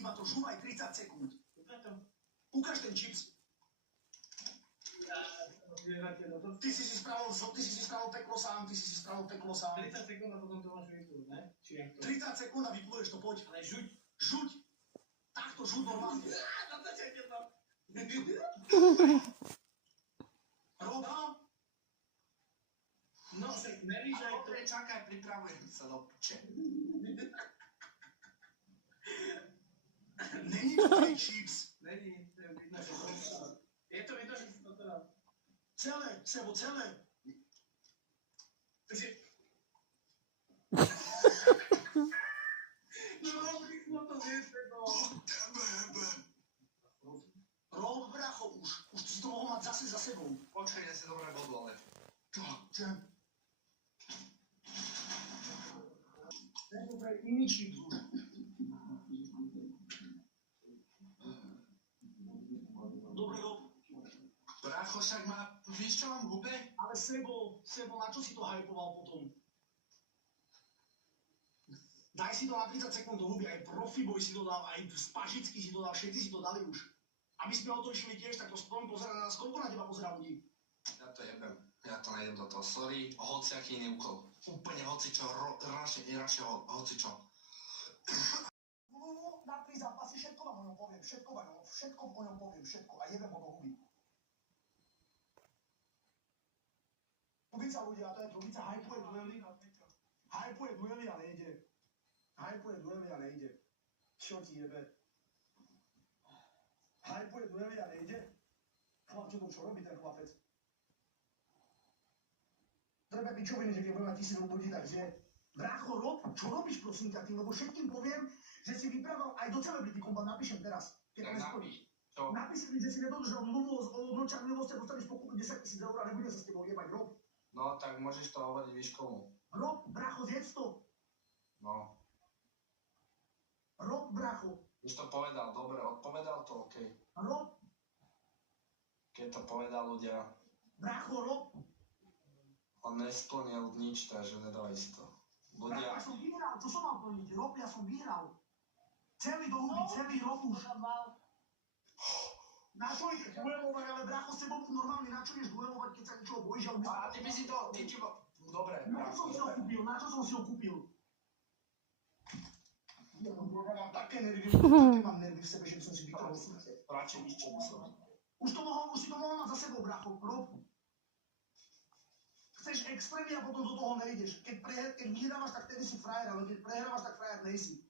iba to žúvaj 30 sekúnd. Ukáž ten čips. Ty si si spravil peklo sám, 30 sekúnd a potom to máš vyplúť, ne? 30 sekúnd a vyplúješ to, poď. Ale žuť. Takto žuť normálne. Roba? No, však nevíš aj to. Čakaj, pripravujem sa do piče. Není to ten čips. Není, to je vidno, že to je to vidno, že si to teda... Celé, Sebo, celé. Takže... No to zjeste, no. Rob, bracho, už si to mohol mať zase za sebou. Počkaj, ja si dobre vodu, ale... Tak. Nebo pre iný čips už. Dobre, Rob. Bracho, však má... Víš, čo mám v hube? Ale Sebo, na čo si to hypoval potom? Daj si to na 30 sekúnd do huby, aj Profiboj si to dal, aj Spažický si to dal, všetci si to dali už. A my sme o to išli tiež, tak to sprom pozerá na nás, koľko na teba pozerá ľudí? Ja to jebem. Ja to nejdem do toho. Sorry, hociaký iný úkol. Úplne hocičo, rašie hocičo. Na 3 zápasy všetko vám o ňom poviem, všetko o ňom poviem, všetko a jebem ho do huby. Trubica ľudia, to je Trubica, hypuje duely a nejde. Čo ti jebe? Hypuje duely a nejde? Čo robí ten chlapec? Treba pičoviny, že keď budem mať 1000 ľudí, takže... Brácho, Rob, čo robíš prosím ťa tým, lebo všetkým poviem, že si vyprával aj do Celebrity Combat, napíšem teraz. Napíš mi, že si nedodržal zmluvu o mlčanlivosti a dostaneš pokutu 10 000 eur a nebudem sa s tebou jebať, Rob. No, tak môžeš to hovoriť výškovu. Rob, bracho, zjedz to. No. Rob, bracho. Už to povedal, dobre, odpovedal to, okej. Rob. Keď to povedal ľudia, Bracho, Rob. on nesplnil nič, takže nedávaj si to. Bracho, Ľudia, ja som vyhral, čo som mal plniť? Rob, ja som vyhral. Celý do huby, celý rok už. Na čo ich duelovať, ale bracho, s tebou normálne, na čo ideš duelovať, keď sa ničoho bojíš, ale... a ty by si to, dobre, Na čo bracho, som si ho kúpil? Ja mám také nervy v sebe, že by som si vytrhol srdce. radšej nič, čo musel. Už si to mohol mať za sebou, bracho, Rob. Chceš extrémy a potom do toho nejdeš. Keď vyhrávaš, tak tedy si frajer, ale keď prehrávaš, tak frajer nejsi.